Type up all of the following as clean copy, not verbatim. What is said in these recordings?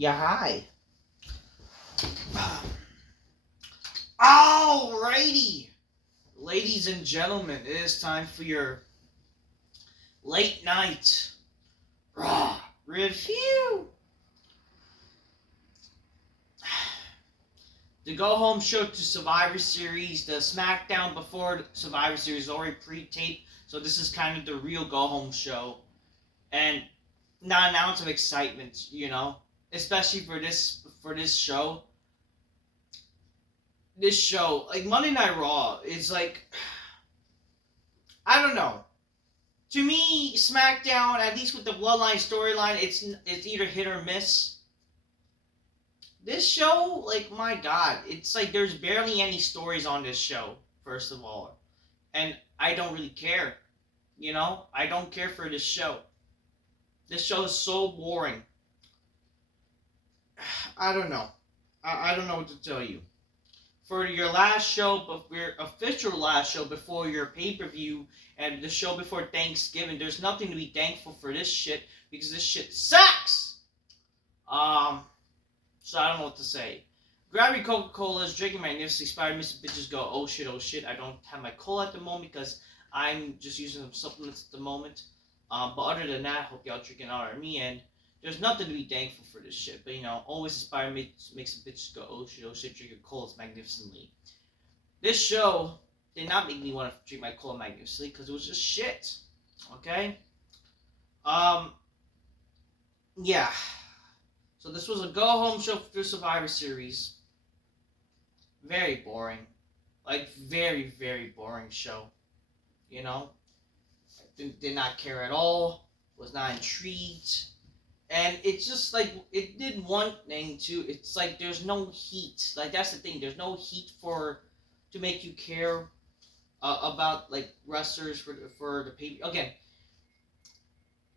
Yeah, hi. Alrighty, ladies and gentlemen, it is time for your late night Raw review. The go home show to Survivor Series, the SmackDown before Survivor Series is already pre-taped, so this is kind of the real go home show, and not an ounce of excitement, especially for this show. This show, like Monday Night Raw, is like, I don't know. To me, SmackDown, at least with the Bloodline storyline, it's either hit or miss. This show, like, my God, it's like there's barely any stories on this show, first of all. And I don't really care. I don't care for this show. This show is so boring. I don't know. I don't know what to tell you. For your last show, but your official last show before your pay-per-view and the show before Thanksgiving, there's nothing to be thankful for this shit because this shit sucks. So I don't know what to say. Grab your Coca-Colas, drinking magnificently inspired, Mr. Bitches go, oh shit, I don't have my cola at the moment because I'm just using some supplements at the moment. But other than that, hope y'all drinking out of me, and there's nothing to be thankful for this shit. But always inspire makes the bitches go, oh shit, drink your colas magnificently. This show did not make me want to drink my cola magnificently because it was just shit. Okay? Yeah. So this was a go-home show for Survivor Series. Very boring. Like, very, very boring show. Did not care at all. Was not intrigued. And it's just like, it did one thing too. It's like there's no heat. Like, that's the thing. There's no heat to make you care about, like, wrestlers for the pay. Again,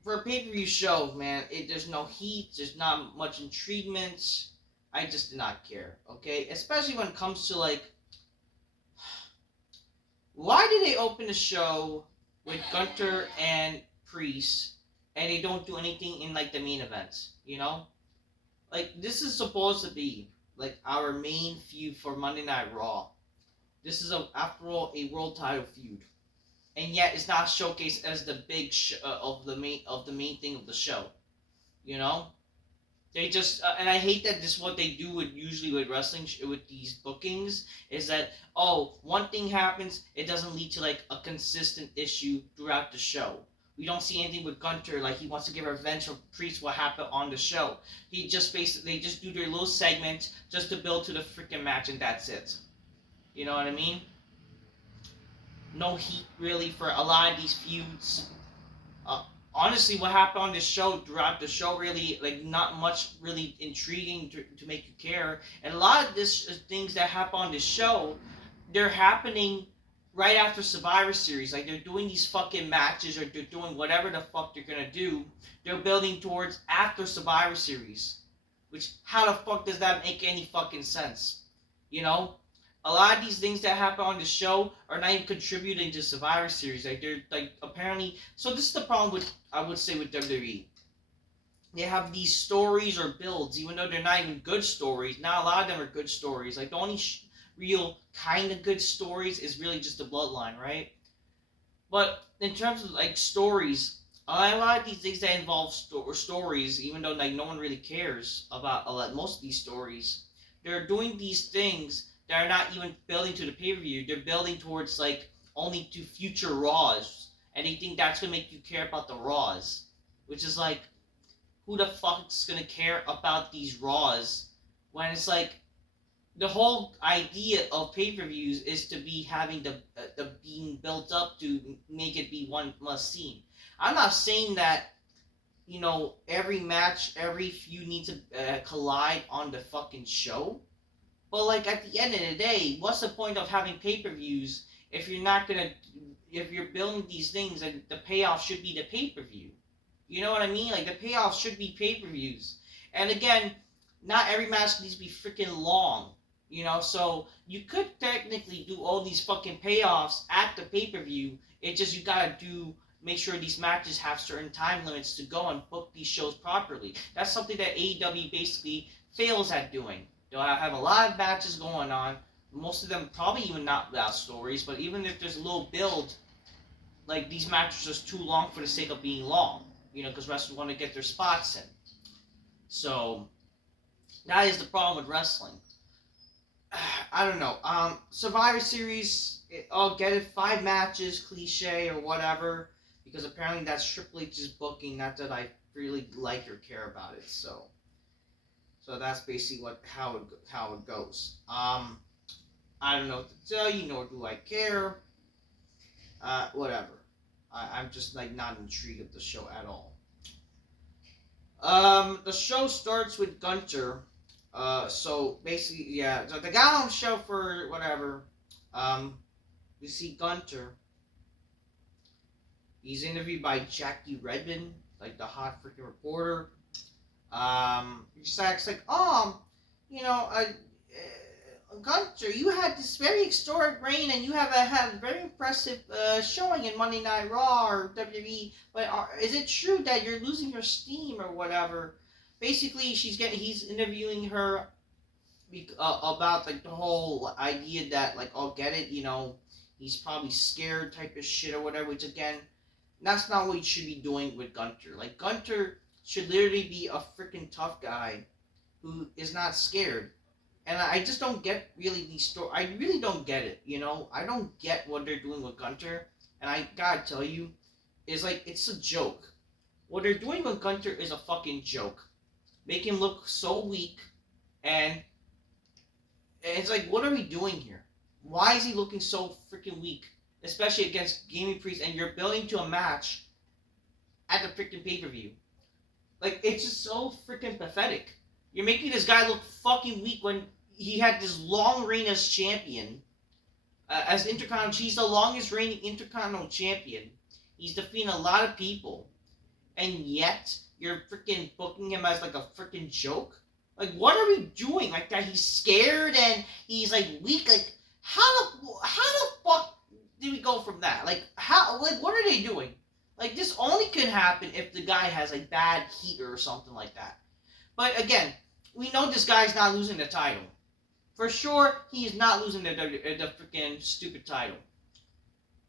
for a pay-per-view show, man, there's no heat, there's not much intriguement. I just did not care, okay? Especially when it comes to, like, why did they open the show with Gunter and Priest, and they don't do anything in, like, the main event, Like, this is supposed to be, like, our main feud for Monday Night Raw. This is, after all, a world title feud. And yet it's not showcased as the big of the main thing of the show. They just and I hate that this is what they do usually with wrestling with these bookings, is that, one thing happens, it doesn't lead to, like, a consistent issue throughout the show. We don't see anything with Gunter, like he wants to get revenge for Priest what happened on the show. They just do their little segment just to build to the freaking match, and that's it. You know what I mean? No heat really for a lot of these feuds. Honestly, what happened on this show throughout the show, really, like, not much really intriguing to make you care. And a lot of this things that happen on this show, they're happening right after Survivor Series. Like, they're doing these fucking matches, or they're doing whatever the fuck they're gonna do. They're building towards after Survivor Series. Which, how the fuck does that make any fucking sense? A lot of these things that happen on the show are not even contributing to Survivor Series. Like, they're, like, apparently. So this is the problem with, I would say, with WWE. They have these stories or builds, even though they're not even good stories. Not a lot of them are good stories. Like, the only real kind of good stories is really just the Bloodline, right? But in terms of, like, stories, a lot of these things that involve stories, even though, like, no one really cares about most of these stories, they're doing these things that are not even building to the pay-per-view. They're building towards, like, only to future Raws. And they think that's going to make you care about the Raws. Which is like, who the fuck's going to care about these Raws? When it's like, the whole idea of pay-per-views is to be having the being built up to make it be one must-see. I'm not saying that, every match, every feud needs to collide on the fucking show. But, like, at the end of the day, what's the point of having pay-per-views if you're building these things, and the payoff should be the pay-per-view? You know what I mean? Like, the payoff should be pay-per-views. And again, not every match needs to be freaking long. So you could technically do all these fucking payoffs at the pay-per-view. It's just you gotta do make sure these matches have certain time limits to go and book these shows properly. That's something that AEW basically fails at doing. They'll have a lot of matches going on. Most of them probably even not without stories, but even if there's a little build, like these matches are just too long for the sake of being long. Because wrestlers want to get their spots in. So that is the problem with wrestling. I don't know. Survivor Series, I'll get it. 5 matches, cliche or whatever, because apparently that's Triple H's booking. Not that I really like or care about it. So that's basically how it goes. I don't know what to tell you, nor do I care. Whatever. I'm just like not intrigued of the show at all. The show starts with Gunter. So basically, yeah, so the guy on the show for whatever. We see Gunter. He's interviewed by Jackie Redmond, like the hot freaking reporter. He's like, Gunter, you had this very historic reign, and you have had a very impressive showing in Monday Night Raw or WWE. But is it true that you're losing your steam or whatever? Basically, he's interviewing her about like the whole idea that like, I'll get it, he's probably scared type of shit or whatever. Which again, that's not what you should be doing with Gunter. Like Gunter should literally be a freaking tough guy who is not scared. And I just don't get really these stories. I really don't get it, I don't get what they're doing with Gunter. And I gotta tell you, it's like, it's a joke. What they're doing with Gunter is a fucking joke. Make him look so weak. And it's like, what are we doing here? Why is he looking so freaking weak? Especially against Gaming Priest, and you're building to a match at the freaking pay-per-view. Like, it's just so freaking pathetic. You're making this guy look fucking weak when he had this long reign as champion. As Intercontinental, he's the longest reigning Intercontinental champion. He's defeating a lot of people. And yet, you're freaking booking him as like a freaking joke? Like, what are we doing? Like, that he's scared and he's like weak? Like, how the fuck did we go from that? Like, what are they doing? Like, this only could happen if the guy has like bad heat or something like that. But again, we know this guy's not losing the title. For sure, he is not losing the freaking stupid title.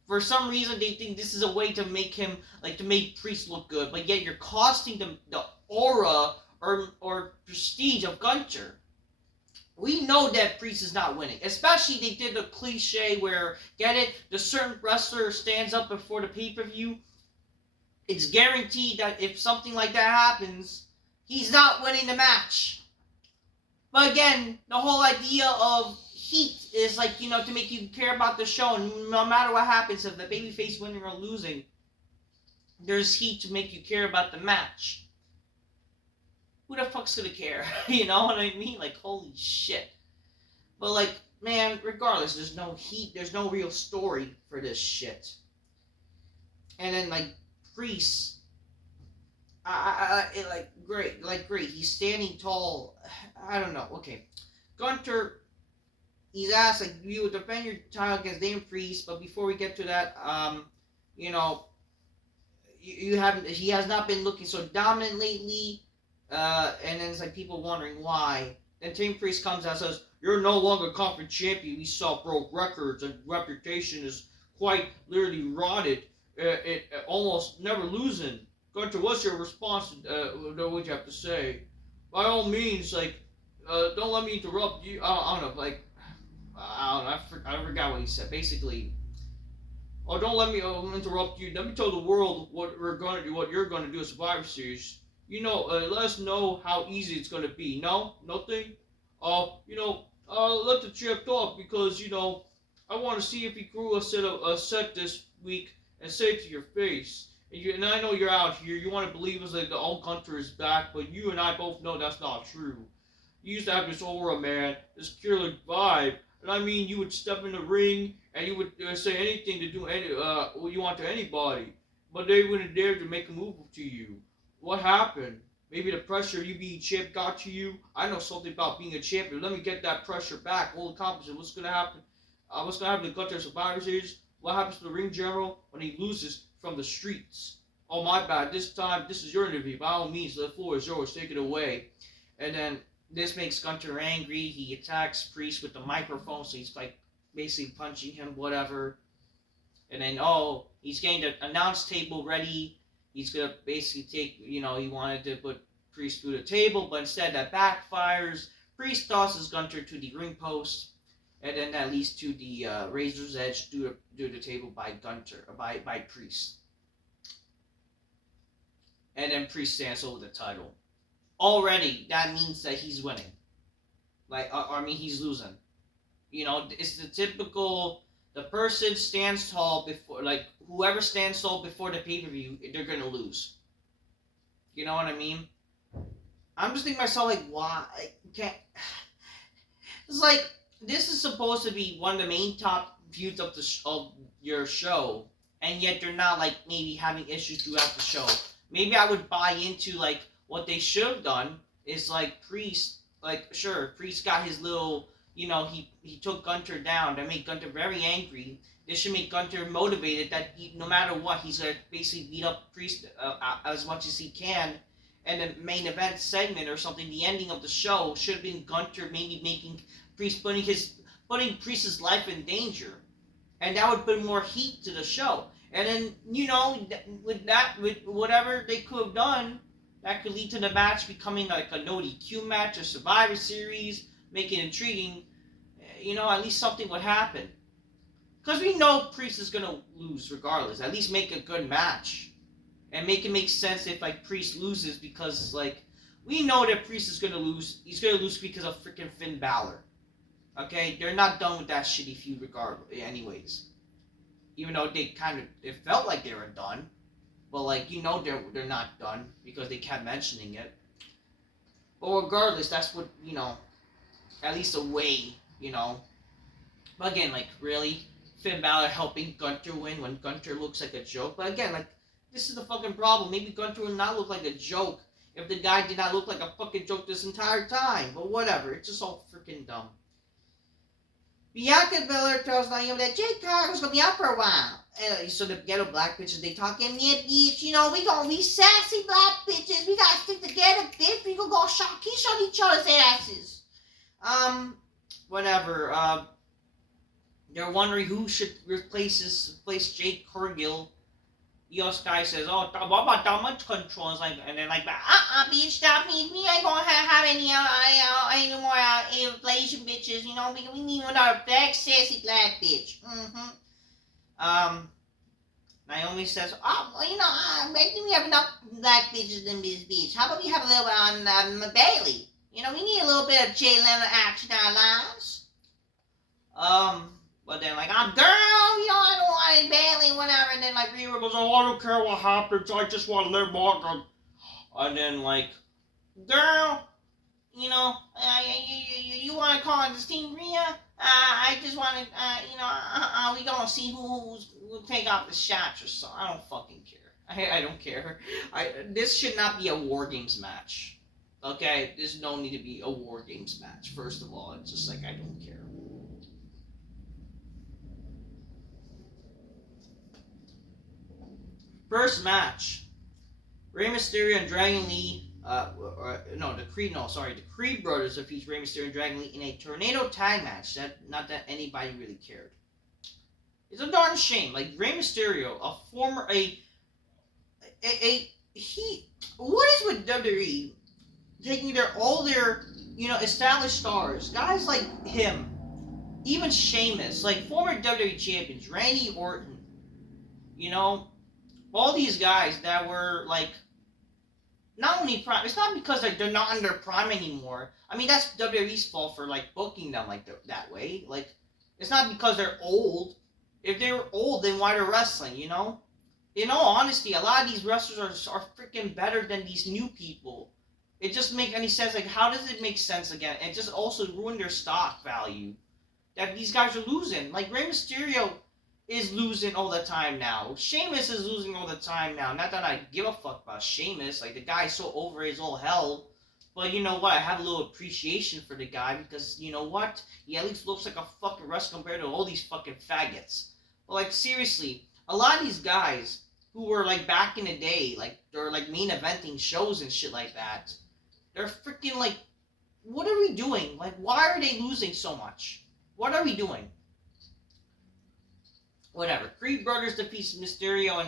For some reason, they think this is a way to make him, like, to make Priest look good, but yet you're costing them the aura or prestige of Gunter. We know that Priest is not winning. Especially, they did the cliche where, get it, the certain wrestler stands up before the pay-per-view. It's guaranteed that if something like that happens, he's not winning the match. But again, the whole idea of heat is like, to make you care about the show. And no matter what happens, if the babyface winning or losing, there's heat to make you care about the match. Who the fuck's gonna care? You know what I mean? Like, holy shit. But like, man, regardless, there's no heat. There's no real story for this shit. And then like, Priest, great. He's standing tall. I don't know. Okay, Gunter. He's asked like, you would defend your title against Damien Priest, but before we get to that, you haven't. He has not been looking so dominant lately. And then it's like people wondering why. Then Damien Priest comes out and says, "You're no longer conference champion. We saw broke records, and reputation is quite literally rotted. It almost never losing." Gunter, what's your response to what you have to say? By all means, like, don't let me interrupt you. I don't know, like, I forgot what he said. Basically, don't let me interrupt you. Let me tell the world what we're gonna do, what you're gonna do at Survivor Series. Let us know how easy it's gonna be. No, nothing. Let the champ talk because I want to see if he grew a set this week and say it to your face. And I know you're out here. You want to believe us like the old Gunter is back, but you and I both know that's not true. You used to have this aura, man, this killer vibe. And I mean, you would step in the ring and you would say anything to do what you want to anybody, but they wouldn't dare to make a move to you. What happened? Maybe the pressure you being champ got to you. I know something about being a champion. Let me get that pressure back. We'll accomplish it. What's gonna happen? What's gonna happen to Gunter Survivor Series? What happens to the ring general when he loses? from the streets. Oh, my bad. This time, this is your interview. By all means, the floor is yours. Take it away. And then this makes Gunter angry. He attacks Priest with the microphone, so he's like basically punching him, whatever. And then, oh, he's getting the announce table ready. He's going to basically take, he wanted to put Priest through the table, but instead that backfires. Priest tosses Gunter to the ring post, and then that leads to the Razor's Edge through the table by Gunter, by Priest. And then Priest stands over the title. Already, that means that he's winning. He's losing. It's the typical, the person stands tall before, whoever stands tall before the pay-per-view, they're going to lose. You know what I mean? I'm just thinking to myself, why? Can't. It's like, this is supposed to be one of the main top feuds of your show, and yet they're not, maybe having issues throughout the show. Maybe I would buy into, what they should have done is, Priest, Priest got his little, he took Gunter down. That made Gunter very angry. This should make Gunter motivated that no matter what, he's going to basically beat up Priest as much as he can. And the main event segment or something, the ending of the show should have been Gunter maybe making Priest, putting Priest's life in danger. And that would put more heat to the show. And then, with whatever they could have done, that could lead to the match becoming like a no DQ match or Survivor Series, make it intriguing. At least something would happen. Because we know Priest is going to lose regardless. At least make a good match. And make it make sense if, Priest loses because, we know that Priest is going to lose. He's going to lose because of freaking Finn Balor. Okay? They're not done with that shitty feud regardless, anyways. Even though it felt like they were done. But, they're not done because they kept mentioning it. But regardless, that's what, at least a way, But again, really? Finn Balor helping Gunter win when Gunter looks like a joke? But again, this is the fucking problem. Maybe Gunter would not look like a joke if the guy did not look like a fucking joke this entire time. But whatever. It's just all freaking dumb. Bianca Belair tells Naomi that Jade Cargill's gonna be out for a while. And so the ghetto black bitches, they talking, yeah, bitch, we gonna be sassy black bitches. We gotta stick together, bitch. We gonna go kiss on each other's asses. Whatever. They're wondering who should replace Jade Cargill. Io Sky says, oh, what about damage control? And they're bitch, that means we ain't gonna have any more inflation bitches, we need another black, sassy black bitch. Naomi says, I think we have enough black bitches in this bitch. How about we have a little bit on Bailey? We need a little bit of Jay Leno action in our lives. But then, I'm girl, I don't want it Bailey, whatever. And then, Rhea goes, oh, I don't care what happens. I just want to live longer. And then, girl, you want to call it this team, Rhea? I just want to, we gonna see who will take off the shots or so. I don't fucking care. I don't care. This should not be a War Games match. Okay? There's no need to be a War Games match. First of all, it's just I don't care. First match, Rey Mysterio and Dragon Lee, the Creed brothers defeat Rey Mysterio and Dragon Lee in a tornado tag match. Not that anybody really cared. It's a darn shame. Rey Mysterio, a former, what is with WWE taking all their, established stars, guys like him, even Sheamus, former WWE champions, Randy Orton, all these guys that were, not only prime, it's not because they're not in their prime anymore. I mean, that's WWE's fault for, freaking them that way. It's not because they're old. If they were old, then why they're wrestling, In all honesty, a lot of these wrestlers are freaking better than these new people. It doesn't make any sense. How does it make sense again? It just also ruined their stock value. That these guys are losing. Rey Mysterio is losing all the time now. Sheamus is losing all the time now. Not that I give a fuck about Sheamus. The guy's so over his old hell. But you know what? I have a little appreciation for the guy because, you know what? He at least looks like a fucking wrestler compared to all these fucking faggots. But, seriously, a lot of these guys, who were like back in the day, like they're like main eventing shows and shit like that. They're freaking like, what are we doing? Like, why are they losing so much? What are we doing? Whatever. Creed Brothers defeats Mysterio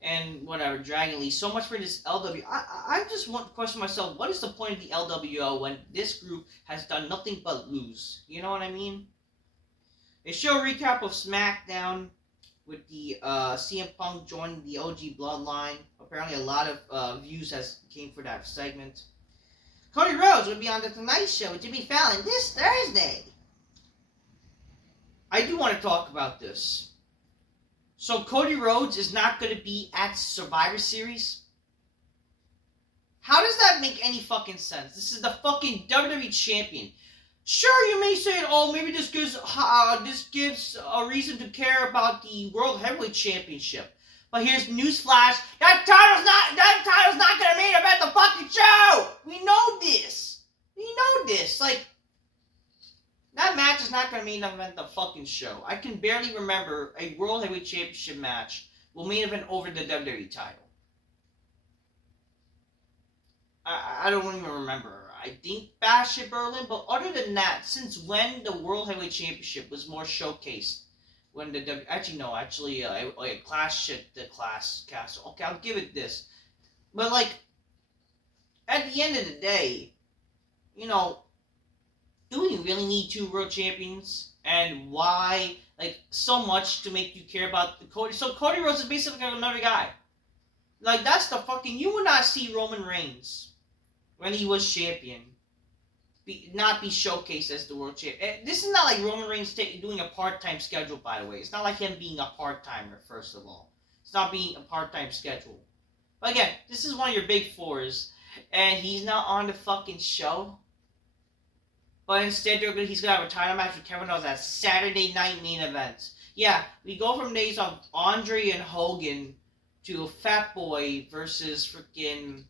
and whatever, Dragon Lee. So much for this LW. I just want to question myself, what is the point of the LWO when this group has done nothing but lose? You know what I mean? A show recap of SmackDown with the CM Punk joining the OG Bloodline. Apparently a lot of views came for that segment. Cody Rhodes will be on the Tonight Show with Jimmy Fallon this Thursday. I do want to talk about this. So Cody Rhodes is not going to be at Survivor Series? How does that make any fucking sense? This is the fucking WWE champion. Sure, you may say, oh, maybe this gives a reason to care about the World Heavyweight Championship. But here's newsflash: that title's not gonna main event the fucking show. We know this. Like, that match is not gonna main event the fucking show. I can barely remember a World Heavyweight Championship match will main event over the WWE title. I don't even remember. I think Bash at Berlin, but other than that, since when the World Heavyweight Championship was more showcased? When the Clash shit, the Clash Castle. Okay, I'll give it this. But like, at the end of the day, you know, do we really need two world champions? And why, like, so much to make you care about the Cody? So Cody Rhodes is basically another guy. Like, that's the fucking. You would not see Roman Reigns when he was champion not be showcased as the world champion. This is not like Roman Reigns doing a part-time schedule, by the way. It's not like him being a part-timer, first of all. It's not being a part-time schedule. But again, this is one of your big fours, and he's not on the fucking show. But instead, he's going to have a title match with Kevin Owens at Saturday Night Main Event. Yeah, we go from days of Andre and Hogan to Fat Boy versus freaking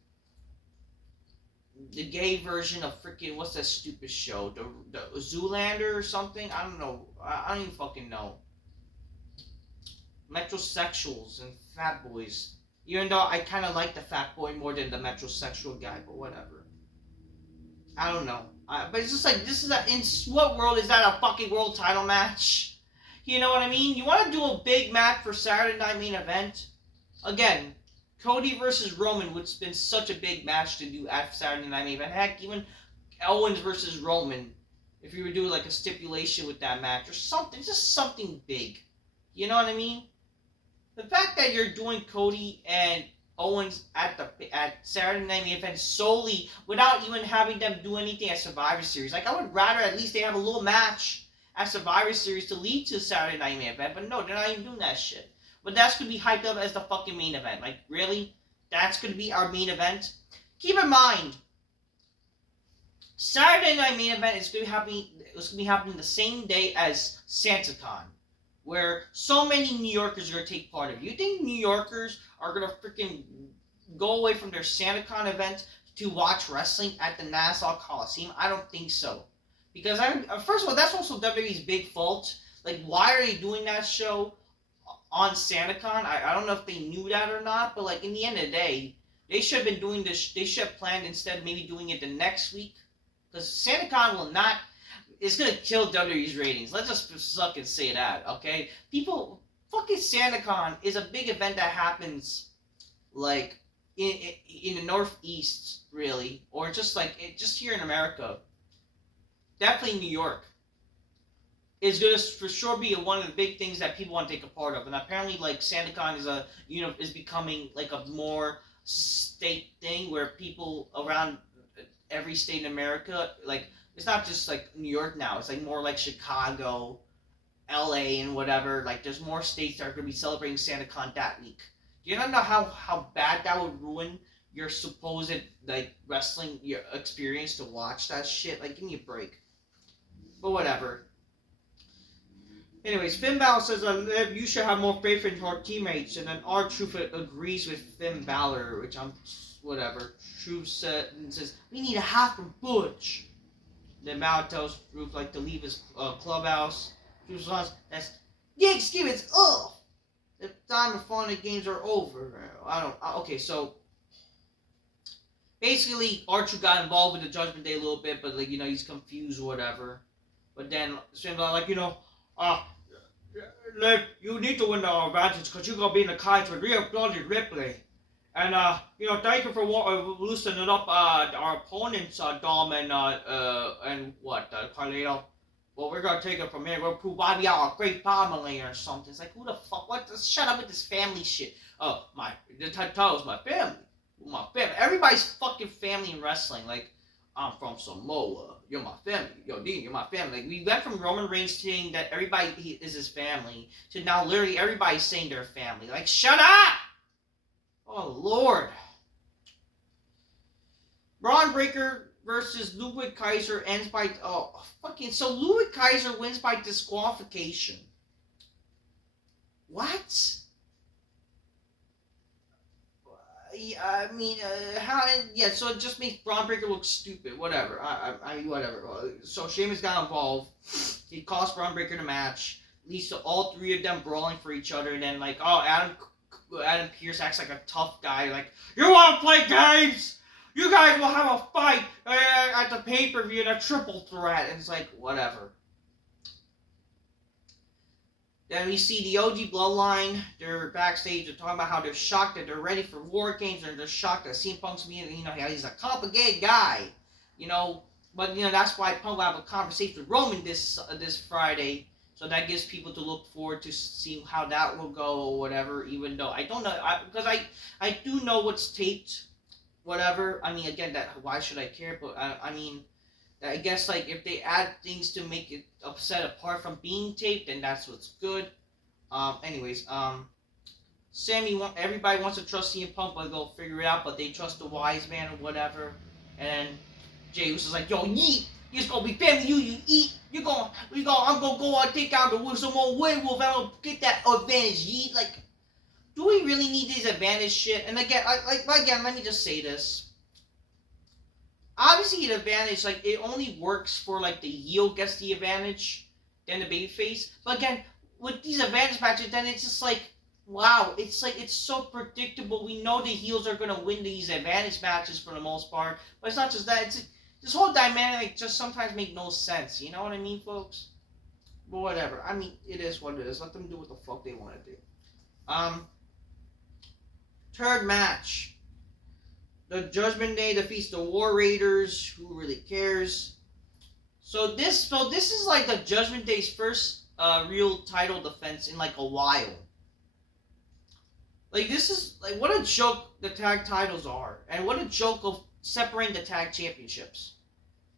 the gay version of freaking, what's that stupid show? The Zoolander or something? I don't know. I don't even fucking know. Metrosexuals and Fat Boys. Even though I kind of like the Fat Boy more than the metrosexual guy, but whatever. I don't know. But it's just like, this is in what world is that a fucking world title match? You know what I mean? You want to do a big match for Saturday Night Main Event? Again, Cody versus Roman would have been such a big match to do at Saturday Night Main Event. Heck, even Owens versus Roman, if you were doing like a stipulation with that match or something, just something big. You know what I mean? The fact that you're doing Cody and Owens at Saturday Night Main Event solely without even having them do anything at Survivor Series. Like, I would rather at least they have a little match at Survivor Series to lead to Saturday Night Main Event, but no, they're not even doing that shit. But that's going to be hyped up as the fucking main event. Like, really? That's going to be our main event? Keep in mind, Saturday Night Main Event is going to be happening the same day as SantaCon, where so many New Yorkers are going to take part of it. You think New Yorkers are going to freaking go away from their SantaCon event to watch wrestling at the Nassau Coliseum? I don't think so. Because, first of all, that's also WWE's big fault. Like, why are they doing that show on SantaCon? I don't know if they knew that or not, but like, in the end of the day, they should have been doing this. They should have planned instead maybe doing it the next week, because SantaCon will not. It's gonna kill WWE's ratings. Let's just suck and say that, okay? People, fucking SantaCon is a big event that happens like in the Northeast, really, or just like just here in America. Definitely New York is going to for sure be one of the big things that people want to take a part of. And apparently, like, SantaCon is becoming like a more state thing where people around every state in America, like, it's not just like New York now. It's like more like Chicago, LA, and whatever. Like, there's more states that are going to be celebrating SantaCon that week. Do you not know how bad that would ruin your supposed like wrestling your experience to watch that shit? Like, give me a break. But whatever. Anyways, Finn Balor says you should have more faith in our teammates, and then R-Truth agrees with Finn Balor, which whatever. Truth says we need a half from Butch. Then Balor tells Truth like to leave his clubhouse. Truth responds, that's the excuse off. The time of fun and games are over. I don't. Okay, so basically, Archer got involved with the Judgment Day a little bit, but like he's confused or whatever. But then Sam's like uh, Liv, you need to win the advantage because you're gonna be in the kites with Rhea Bloody Ripley. And thank you for loosening up our opponents, Dom and Carlito. Well, we're gonna take it from here. We'll prove why we are a great family or something. It's like, who the fuck? What? Shut up with this family shit. Oh, the title's my family. My family. Everybody's fucking family in wrestling. Like, I'm from Samoa. You're my family. Yo, Dean, you're my family. Like, we went from Roman Reigns saying that everybody is his family to now literally everybody's saying they're family. Like, shut up! Oh, Lord. Braun Breaker versus Ludwig Kaiser ends by... Oh, fucking... So Ludwig Kaiser wins by disqualification. What? I mean, how... Yeah, so it just makes Braun Breaker look stupid. Whatever. Whatever. So Sheamus got involved. He cost Braun Breaker the match. Leads to all three of them brawling for each other. And then, like, Adam Pearce acts like a tough guy. Like, you want to play games? You guys will have a fight at the pay-per-view in a triple threat. And it's like, whatever. Then we see the OG Bloodline. They're backstage. They're talking about how they're shocked that they're ready for War Games. And they're shocked that CM Punk's being, he's a complicated guy. But, that's why Punk will have a conversation with Roman this Friday. So that gives people to look forward to see how that will go or whatever, even though I don't know. Because I do know what's taped, whatever. I mean, again, why should I care? But, I guess, like, if they add things to make it upset apart from being taped, then that's what's good. Everybody wants to trust CM Punk, but they'll figure it out, but they trust the wise man or whatever. And Jey Uso's like, yo, yeet! It's gonna be family, you eat. I'm gonna go take out some more werewolf. I'm gonna get that advantage, yeet. Like, do we really need these advantage shit? And again, let me just say this. Obviously, the advantage, like, it only works for, like, the heel gets the advantage, then the babyface. But again, with these advantage matches, then it's just like, wow, it's like, it's so predictable. We know the heels are gonna win these advantage matches for the most part. But it's not just that, this whole dynamic just sometimes make no sense. You know what I mean, folks? But whatever. I mean, it is what it is. Let them do what the fuck they want to do. Third match. The Judgment Day defeats the War Raiders. Who really cares? So this is like the Judgment Day's first real title defense in like a while. Like, this is like, what a joke the tag titles are, and what a joke of separating the tag championships.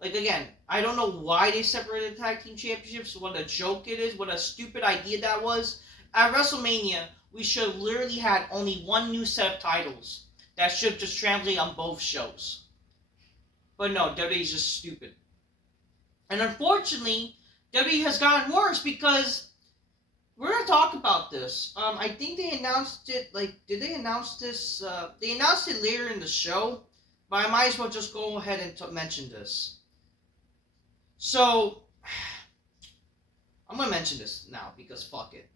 Like, again, I don't know why they separated the tag team championships, what a joke it is, what a stupid idea that was. At WrestleMania, we should have literally had only one new set of titles that should just translate on both shows. But no, WWE is just stupid. And unfortunately, WWE has gotten worse because we're going to talk about this. I think they announced it, like, did they announce this? They announced it later in the show, but I might as well just go ahead and mention this. So, I'm going to mention this now because fuck it.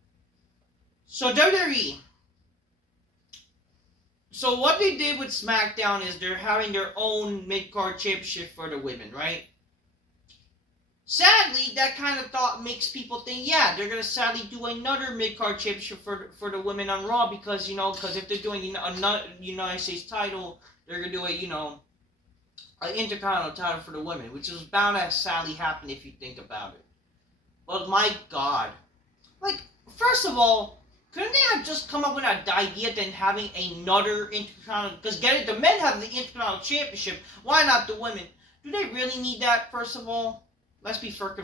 So, WWE. So, what they did with SmackDown is they're having their own mid-card championship for the women, right? Sadly, that kind of thought makes people think, yeah, they're going to sadly do another mid-card championship for the women on Raw because, because if they're doing another United States title, they're going to do an Intercontinental title for the women, which is bound to sadly happen if you think about it. But my God. Like, first of all, couldn't they have just come up with an idea than having another Intercontinental? Because the men have the Intercontinental Championship. Why not the women? Do they really need that, first of all? Let's be for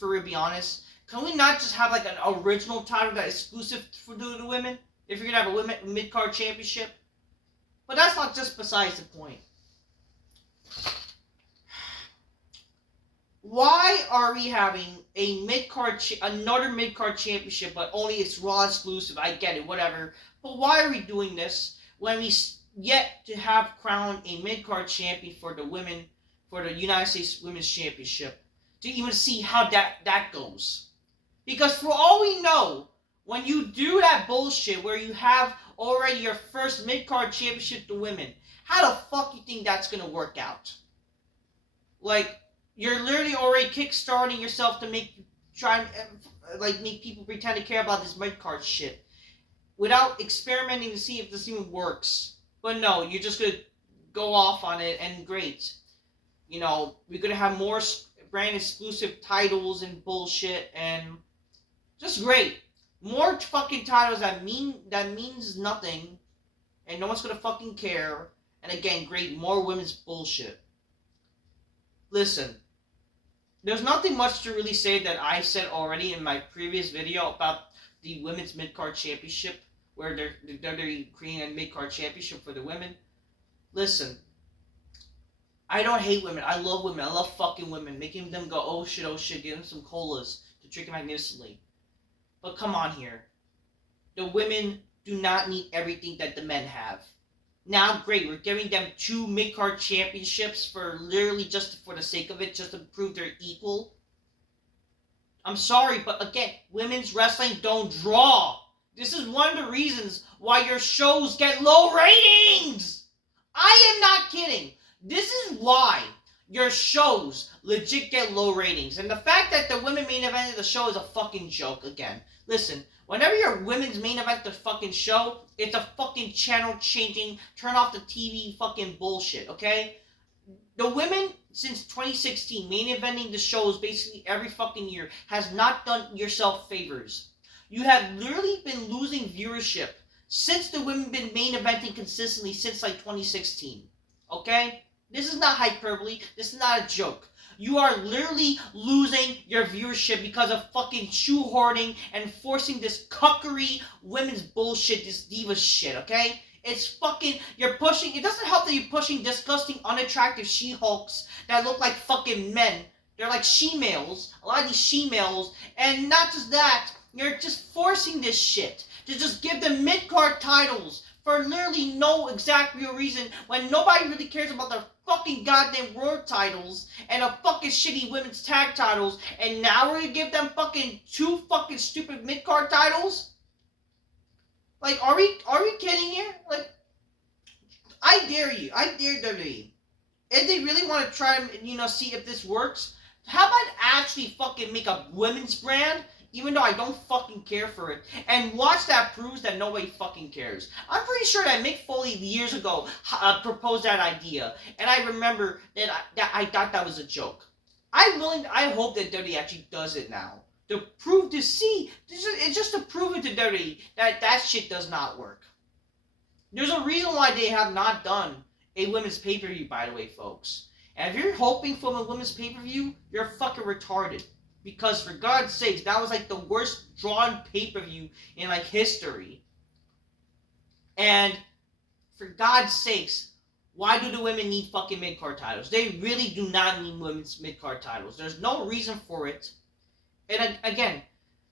real, be honest. Can we not just have like an original title that's exclusive for the women? If you're going to have a women mid-card championship? But that's not just besides the point. Why are we having another mid-card championship, but only it's Raw exclusive? I get it, whatever. But why are we doing this when we yet to have crowned a mid-card champion for the women, for the United States Women's Championship, to even see how that goes? Because for all we know, When you do that bullshit where you have already your first mid-card championship to women, how the fuck you think that's gonna work out? Like, you're literally already kickstarting yourself to make people pretend to care about this mid-card shit without experimenting to see if this even works. But no, you're just gonna go off on it, and great. You know, we're gonna have more brand exclusive titles and bullshit, and just great. More fucking titles that means nothing, and no one's gonna fucking care. And again, great, more women's bullshit. Listen, there's nothing much to really say that I said already in my previous video about the women's mid-card championship, where they're creating a mid-card championship for the women. Listen, I don't hate women. I love women. I love fucking women. Making them go, oh shit, give them some colas to drink magnificently. But come on here. The women do not need everything that the men have. Now, great, we're giving them 2 mid-card championships for literally just for the sake of it, just to prove they're equal. I'm sorry, but again, women's wrestling don't draw. This is one of the reasons why your shows get low ratings. I am not kidding. This is why your shows legit get low ratings. And the fact that the women main event of the show is a fucking joke again. Listen, whenever your women's main event the fucking show, it's a fucking channel changing, turn off the TV fucking bullshit, okay? The women, since 2016, main eventing the shows basically every fucking year, has not done yourself favors. You have literally been losing viewership since the women been main eventing consistently since like 2016, okay? This is not hyperbole. This is not a joke. You are literally losing your viewership because of fucking shoehorning and forcing this cuckery women's bullshit, this diva shit, okay? It's fucking, you're pushing, it doesn't help that you're pushing disgusting, unattractive she-hulks that look like fucking men. They're like she-males, a lot of these she-males, and not just that, you're just forcing this shit to just give them mid-card titles for literally no exact real reason when nobody really cares about their fucking goddamn world titles and a fucking shitty women's tag titles, and now we're gonna give them fucking 2 fucking stupid mid-card titles? Like, are we kidding here? Like, I dare you. I dare WWE. If they really want to try and, see if this works, how about actually fucking make a women's brand, even though I don't fucking care for it, and watch that proves that nobody fucking cares. I'm pretty sure that Mick Foley years ago proposed that idea, and I remember that I thought that was a joke. I hope that WWE actually does it now. To prove to see, it's just to prove it to WWE that shit does not work. There's a reason why they have not done a women's pay-per-view, by the way, folks. And if you're hoping for a women's pay-per-view, you're fucking retarded. Because for God's sakes, that was like the worst drawn pay-per-view in like history. And for God's sakes, why do the women need fucking mid-card titles? They really do not need women's mid-card titles. There's no reason for it. And again,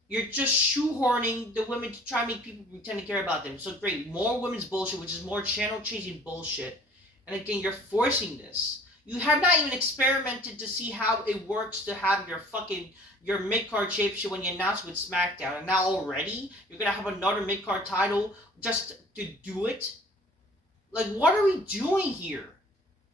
you're just shoehorning the women to try and make people pretend to care about them. So great, more women's bullshit, which is more channel-changing bullshit. And again, you're forcing this. You have not even experimented to see how it works to have your mid-card championship when you announce with SmackDown. And now already, you're going to have another mid-card title just to do it? Like, what are we doing here?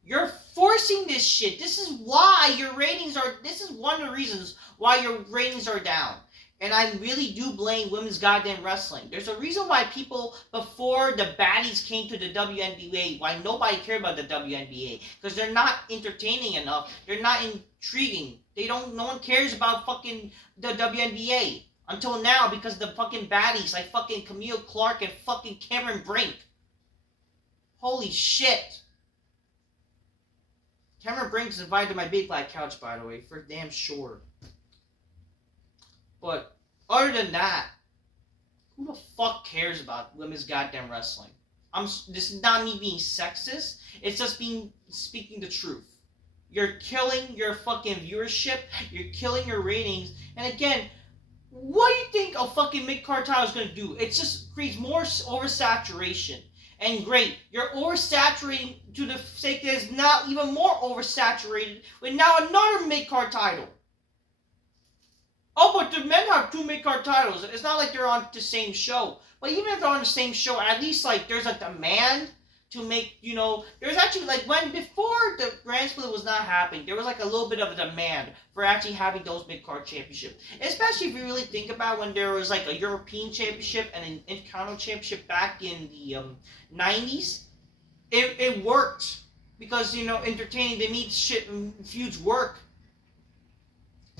You're forcing this shit. This is why your ratings are... This is one of the reasons why your ratings are down. And I really do blame women's goddamn wrestling. There's a reason why people, before the baddies came to the WNBA, why nobody cared about the WNBA. Because they're not entertaining enough. They're not intriguing. No one cares about fucking the WNBA. Until now, because of the fucking baddies like fucking Camille Clark and fucking Cameron Brink. Holy shit. Cameron Brink's invited to my Big Black Couch, by the way, for damn sure. But other than that, who the fuck cares about women's goddamn wrestling? This is not me being sexist. It's just speaking the truth. You're killing your fucking viewership. You're killing your ratings. And again, what do you think a fucking mid-card title is going to do? It just creates more oversaturation. And great, you're oversaturating to the sake that it's now even more oversaturated with now another mid-card title. Oh, but the men have two mid-card titles. It's not like they're on the same show. But even if they're on the same show, at least like there's a demand to make, there's actually like when before the Grand Split was not happening, there was like a little bit of a demand for actually having those mid-card championship. Especially if you really think about when there was like a European championship and an Intercontinental championship back in the 90s. It worked because entertaining, they made feuds work.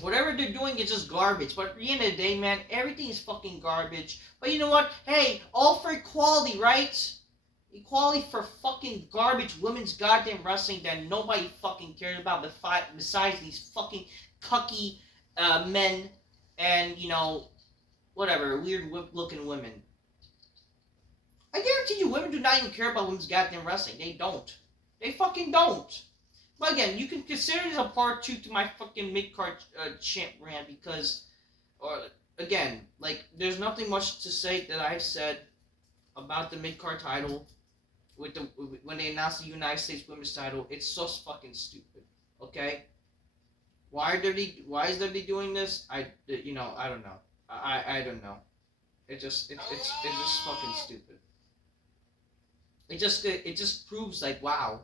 Whatever they're doing is just garbage. But at the end of the day, man, everything is fucking garbage. But you know what? Hey, all for equality, right? Equality for fucking garbage women's goddamn wrestling that nobody fucking cares about besides these fucking cucky men and, whatever, weird looking women. I guarantee you women do not even care about women's goddamn wrestling. They don't. They fucking don't. But again, you can consider this a part 2 to my fucking mid-card champ rant because, again, like, there's nothing much to say that I've said about the mid-card title when they announced the United States Women's title. It's so fucking stupid, okay? Why is WWE doing this? I don't know. I don't know. It's just fucking stupid. It just proves like, wow.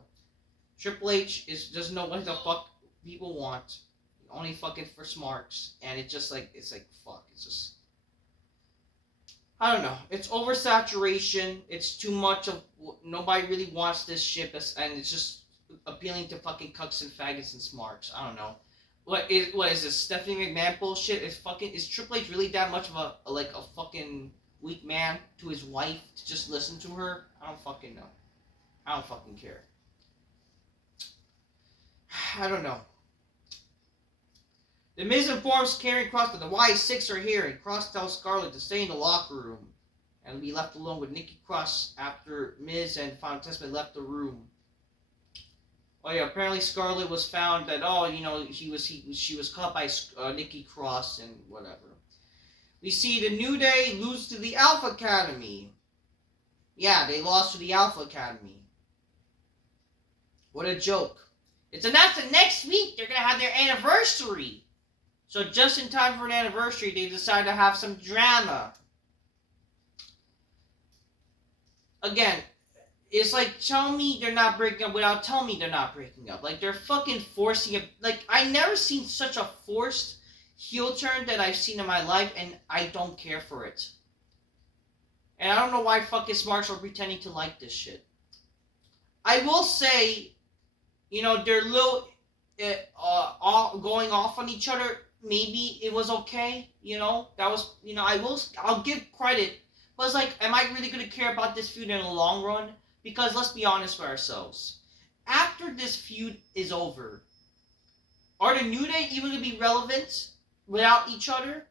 Triple H doesn't know what the fuck people want. Only fucking for smarts. And it's like fuck. It's just, I don't know. It's oversaturation. It's too much of, nobody really wants this shit. And it's just appealing to fucking cucks and faggots and smarts. I don't know. What is this Stephanie McMahon bullshit? Is Triple H really that much of a fucking weak man to his wife to just listen to her? I don't fucking know. I don't fucking care. I don't know. The Miz informs Karrion Kross that the Y6 are here, and Kross tells Scarlett to stay in the locker room and be left alone with Nikki Cross after Miz and Final Testament left the room. Oh yeah, apparently Scarlett was found that she was caught by Nikki Cross and whatever. We see the New Day lose to the Alpha Academy. Yeah, they lost to the Alpha Academy. What a joke. It's announced that next week they're going to have their anniversary. So just in time for an anniversary, they decided to have some drama. Again, it's like, tell me they're not breaking up without telling me they're not breaking up. Like, they're fucking forcing it. Like, I never seen such a forced heel turn that I've seen in my life, and I don't care for it. And I don't know why fucking smarts are pretending to like this shit. I will say, they're a little going off on each other. Maybe it was okay, that was, I'll give credit, but it's like, am I really going to care about this feud in the long run? Because let's be honest with ourselves. After this feud is over, are the New Day even going to be relevant without each other?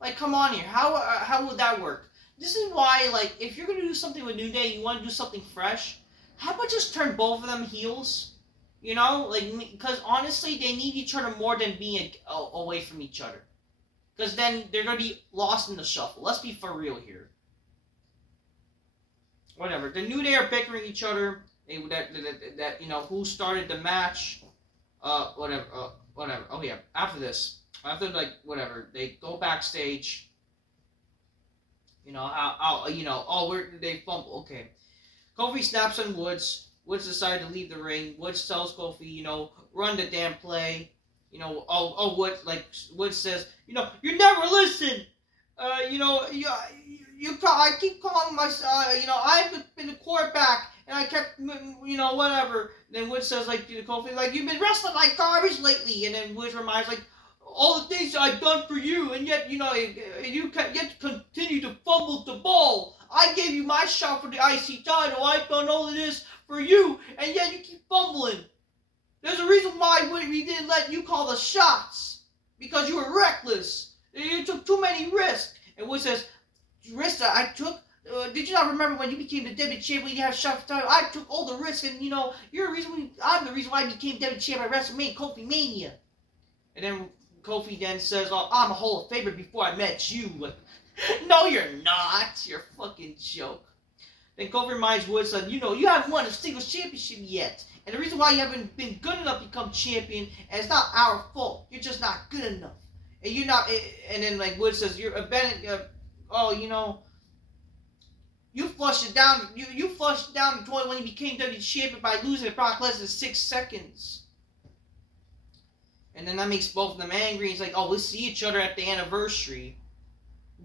Like, come on here, how would that work? This is why, like, if you're going to do something with New Day, you want to do something fresh, how about just turn both of them heels? Because honestly, they need each other more than being away from each other. Because then they're going to be lost in the shuffle. Let's be for real here. Whatever. The New Day are bickering each other. Who started the match. Whatever. Oh, yeah. After this. They go backstage. Where did they fumble? Okay. Kofi snaps on Woods. Woods decided to leave the ring. Woods tells Kofi, run the damn play. Woods says, you never listen. I keep calling myself, I've been a quarterback, and I kept, whatever. Then Woods says, Kofi, you've been wrestling like garbage lately. And then Woods reminds, all the things I've done for you, and yet, you yet continue to fumble the ball. I gave you my shot for the IC title. I've done all of this for you, and yet you keep fumbling. There's a reason why we didn't let you call the shots. Because you were reckless. You took too many risks. And Wood says, risks that I took? Did you not remember when you became the WWE champ when you had a shot for the title? I took all the risks, and I'm the reason why I became WWE champ at WrestleMania, Kofi Mania. And then Kofi then says, I'm a Hall of Famer before I met you. No, you're not. You're a fucking joke. Then Kofi reminds Woods that, you haven't won a single championship yet. And the reason why you haven't been good enough to become champion, and it's not our fault. You're just not good enough. and you're not. And then like Wood says, you're a Bennett. Oh, you flushed it down. You flushed down the toilet when he became WWE champion by losing to Brock Lesnar in 6 seconds. And then that makes both of them angry. He's like, oh, we'll see each other at the anniversary,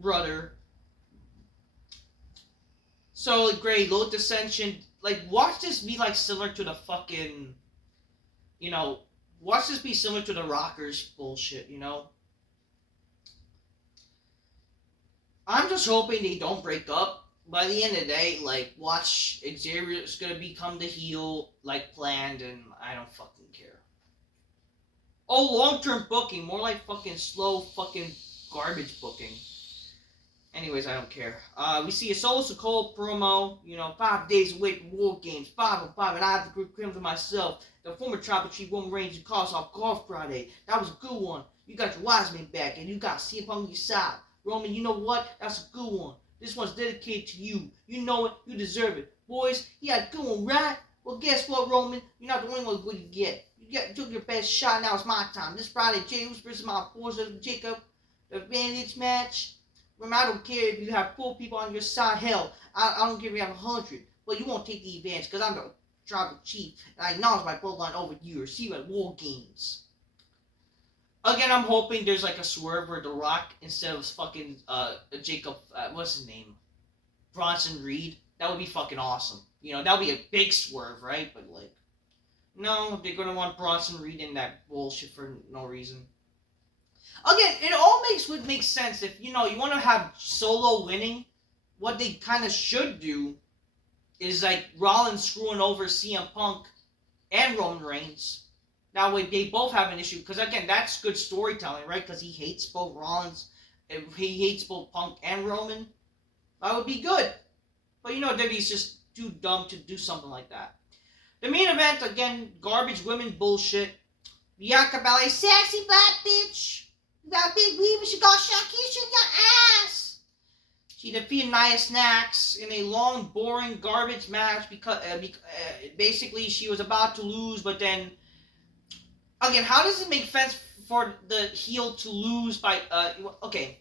brother. So, like, great, low dissension. Like, watch this be, like, similar to the fucking, watch this be similar to the Rockers bullshit, I'm just hoping they don't break up. By the end of the day, like, watch Xavier's gonna become the heel, like, planned, and I don't fucking care. Oh, long-term booking, more like fucking slow fucking garbage booking. Anyways, I don't care. We see a Solo Sikoa promo, 5 days away from War Games, 505, and I have the group claim to myself. The former Tribal Chief Roman Reigns calls off Golf Friday. That was a good one. You got your wise man back, and you got CM Punk on your side. Roman, you know what? That's a good one. This one's dedicated to you. You know it. You deserve it. Boys, he had a good one, right? Well, guess what, Roman? You're not the only one good you get. You took your best shot, now it's my time. This Friday, Jey Uso versus my Forza Jacob, the Bandits match. Remember, I don't care if you have 4 people on your side. Hell, I don't care if you have 100. But you won't take the advantage because I'm the tribal chief and I acknowledge my bloodline over you. See you at War Games. Again, I'm hoping there's like a swerve where The Rock, instead of fucking Jacob, what's his name? Bronson Reed. That would be fucking awesome. That would be a big swerve, right? But like, no, they're gonna want Bronson Reed in that bullshit for no reason. Again, it all would make sense if you want to have Solo winning. What they kind of should do is like Rollins screwing over CM Punk and Roman Reigns. That way they both have an issue because again that's good storytelling, right? Because he hates both Rollins, he hates both Punk and Roman. That would be good, but WWE's just too dumb to do something like that. The main event again, garbage women bullshit. Bianca Belair, sexy black bitch. You got a big weave and she got Shakisha in your ass. She defeated Nia Snax in a long, boring, garbage match because basically she was about to lose, but then again, how does it make sense for the heel to lose by okay?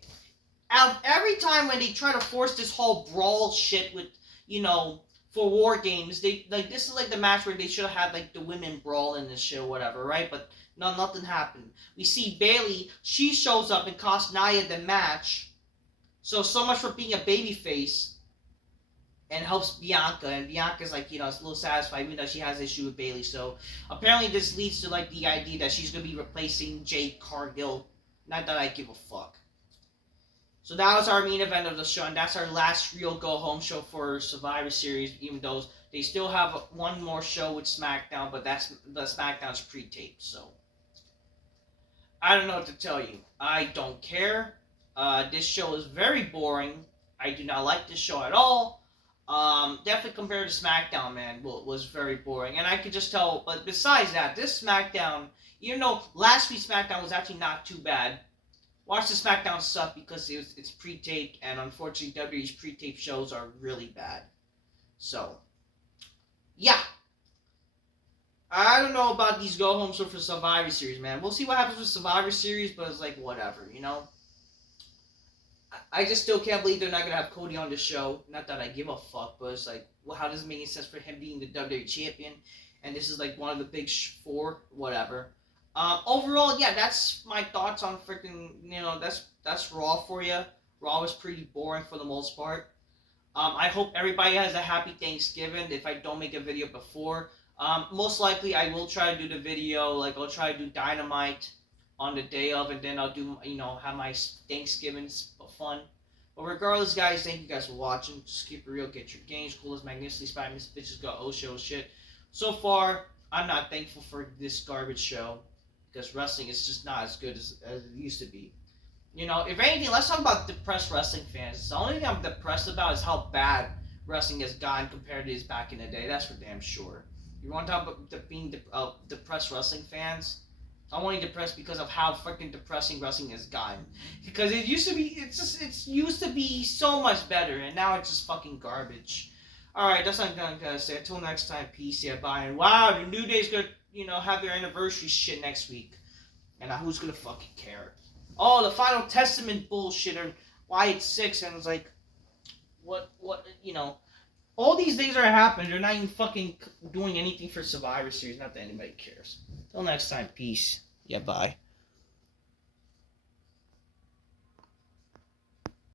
Every time when they try to force this whole brawl shit with for War Games, they like this is like the match where they should have had like the women brawl in this shit or whatever, right? But no, nothing happened. We see Bayley, she shows up and costs Nia the match. So much for being a babyface and helps Bianca. And Bianca's like, is a little satisfied even though she has an issue with Bayley. So apparently this leads to like the idea that she's going to be replacing Jade Cargill. Not that I give a fuck. So that was our main event of the show, and that's our last real go-home show for Survivor Series, even though they still have one more show with SmackDown, but the SmackDown's pre-taped, so I don't know what to tell you. I don't care. This show is very boring. I do not like this show at all. Definitely compared to SmackDown, man, was very boring. And I could just tell, but besides that, this SmackDown, even though last week's SmackDown was actually not too bad, watch the SmackDown suck because it's pre-taped, and unfortunately WWE's pre-taped shows are really bad. So, yeah. I don't know about these go-homes for Survivor Series, man. We'll see what happens with Survivor Series, but it's like, whatever, I just still can't believe they're not going to have Cody on the show. Not that I give a fuck, but it's like, well, how does it make any sense for him being the WWE champion? And this is like one of the big 4, whatever. Overall, yeah, that's my thoughts on freaking, that's Raw for you. Raw was pretty boring for the most part. I hope everybody has a happy Thanksgiving if I don't make a video before. Most likely I will try to do the video, like I'll try to do Dynamite on the day of, and then I'll do, have my Thanksgiving fun. But regardless, guys, thank you guys for watching. Just keep it real, get your games, cool as magnificently spy, Miss Bitches got oh shit. So far, I'm not thankful for this garbage show, because wrestling is just not as good as it used to be. If anything, let's talk about depressed wrestling fans. The only thing I'm depressed about is how bad wrestling has gotten compared to his back in the day. That's for damn sure. You want to talk about being depressed wrestling fans? I'm only depressed because of how freaking depressing wrestling has gotten. Because it used to be, it's used to be so much better, and now it's just fucking garbage. Alright, that's what I'm gonna say. Until next time, peace, yeah, bye. And wow, the New Day's gonna, have their anniversary shit next week. And who's gonna fucking care? oh, the Final Testament bullshit, or why it's 6, and it's like, what, all these things are happening. They're not even fucking doing anything for Survivor Series. Not that anybody cares. Till next time, peace. Yeah, bye.